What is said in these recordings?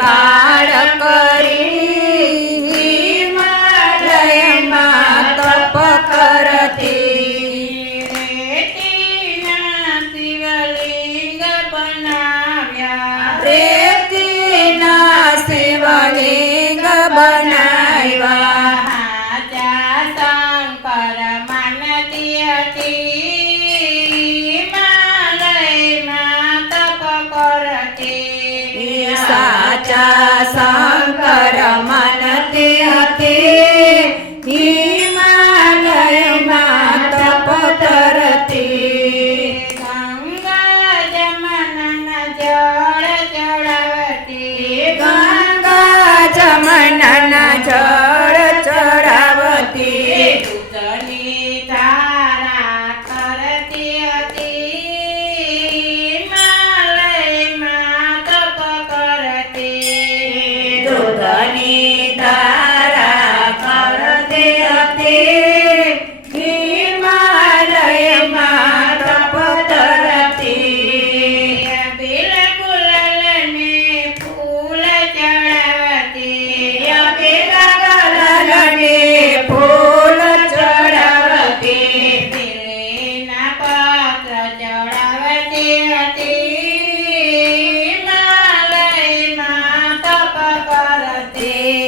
બાળ કરી હિમાલયમાં તપ કરતી રેતીના શિવલિંગ બનાવ્યા રેતીના શિવલિંગ બનાવ્યા હાચા શંકર માનતી હતી હિમાલયમાં તપ કરતી સાચા શંકર માનતી હતી હિમાલયમાં તપ કરતી ગંગા જમનના જળ ચડાવતી ગંગા જમનના જળ ચડાવતી દૂધની ધારા કરતી હતી હિમાલયમાં તપ કરતી દૂધની ધારા કરતી હતી હિમાલયમાં તપ કરતી બિલકુલને ફૂલ ચડાવતી ગલને ફૂલ ચડાવતી બિલીના પત્ર ચડાવતી હતી હિમાલયમાં તપ કરતી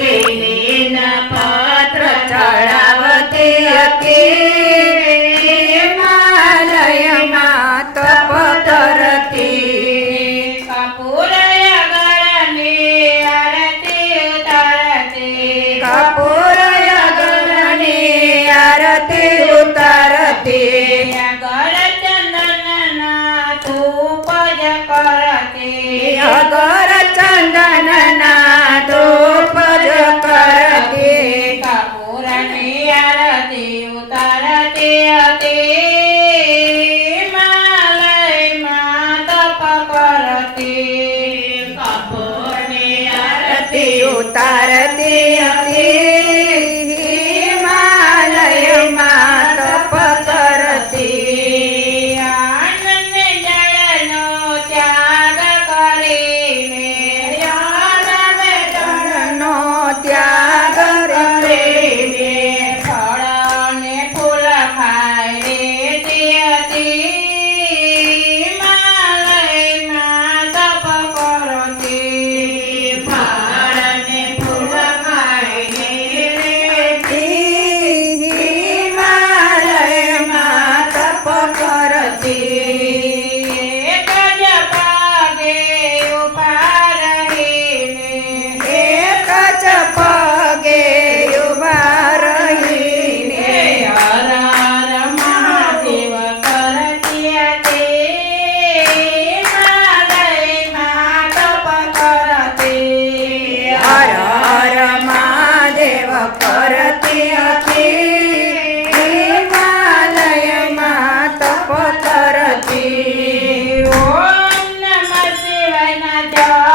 બેલીના પત્ર ચડાવતી હતી હિમાલયમાં તપ કરતી કપૂર ગળની આરતી ઉતારતી કપૂર અગરની આરતી ઉતારતી ગળ ચંદનના ધૂપ જ કરતી અગર ચંદનના ધૂપ જ કરતી કપૂરની આરતી ઉતારતી હતી હિમાલયમાં તપ કરતી કપૂરની આરતી ઉતારતી હતી હિમાલયમાં તપ કરતી આનંદ જળનો ત્યાગ કરીને નો ત્યાગ કરીને ફળ અને ફૂલ ખાઈ રેતી હતી હિમાલયમાં તપ કરતી ફળ અને ફૂલ ખાઈને રહેતી હિમાલયમાં તપ કરતી એક જ પગે ઊભા રહીને એક જ પગે ઊભા રહીને હર હર મહાદેવ કરતી હતી હિમાલયમાં તપ કરતી હર હર મહાદેવ કરતી હતી હિમાલયમાં તપ કરતી ઓમ નમઃ શિવાયના જળ